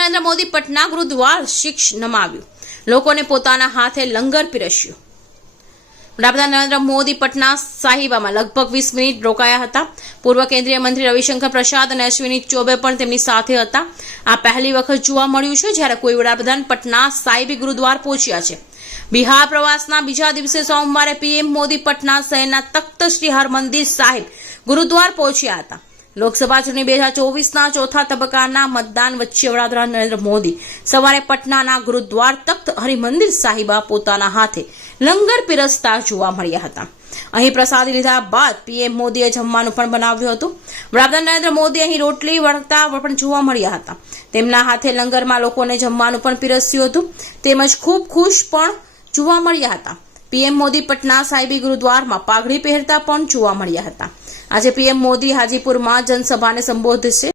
નરેન્દ્ર મોદી પટના ગુરુદ્વાર શિક્ષ નમાવ્યું. લોકોને પોતાના હાથે લંગર પીરસ્યું. વડાપ્રધાન નરેન્દ્ર મોદી પટના સાહિબામાં લગભગ વીસ મિનિટ રોકાયા હતા. પૂર્વ કેન્દ્રીય મંત્રી રવિશંકર પ્રસાદ અને અશ્વિની ચૌબે પણ તેમની સાથે હતા. આ પહેલી વખત જોવા મળ્યું છે જ્યારે કોઈ વડાપ્રધાન પટના સાહિબી ગુરુદ્વાર પહોંચ્યા છે. બિહાર પ્રવાસના બીજા દિવસે સોમવારે પીએમ મોદી પટના શહેરના તખ્ત શ્રી હરમંદિર સાહિબ ગુરુદ્વાર પહોંચ્યા હતા. લોકસભા ચૂંટણી બે હજાર ચોવીસના ચોથા તબક્કાના મતદાન વચ્ચે વડાપ્રધાન નરેન્દ્ર મોદી સવારે પટનાના ગુરુદ્વાર તખ્ત હરિમંદિર સાહિબા પોતાના હાથે લંગર પીરસતા જોવા મળ્યા હતા. અહીં પ્રસાદી લીધા બાદ પીએમ મોદીએ જમવાનું પણ બનાવ્યું હતું. વડાપ્રધાન નરેન્દ્ર મોદી અહીં રોટલી વળતા પણ જોવા મળ્યા હતા. તેમના હાથે લંગરમાં લોકોને જમવાનું પણ પીરસ્યું હતું. તેમજ ખૂબ ખુશ પણ જોવા મળ્યા હતા. પીએમ મોદી પટના સાહેબી ગુરુદ્વારમાં પાઘડી પહેરતા પણ જોવા મળ્યા હતા. આજે પીએમ મોદી હાજીપુરમાં જનસભાને સંબોધશે.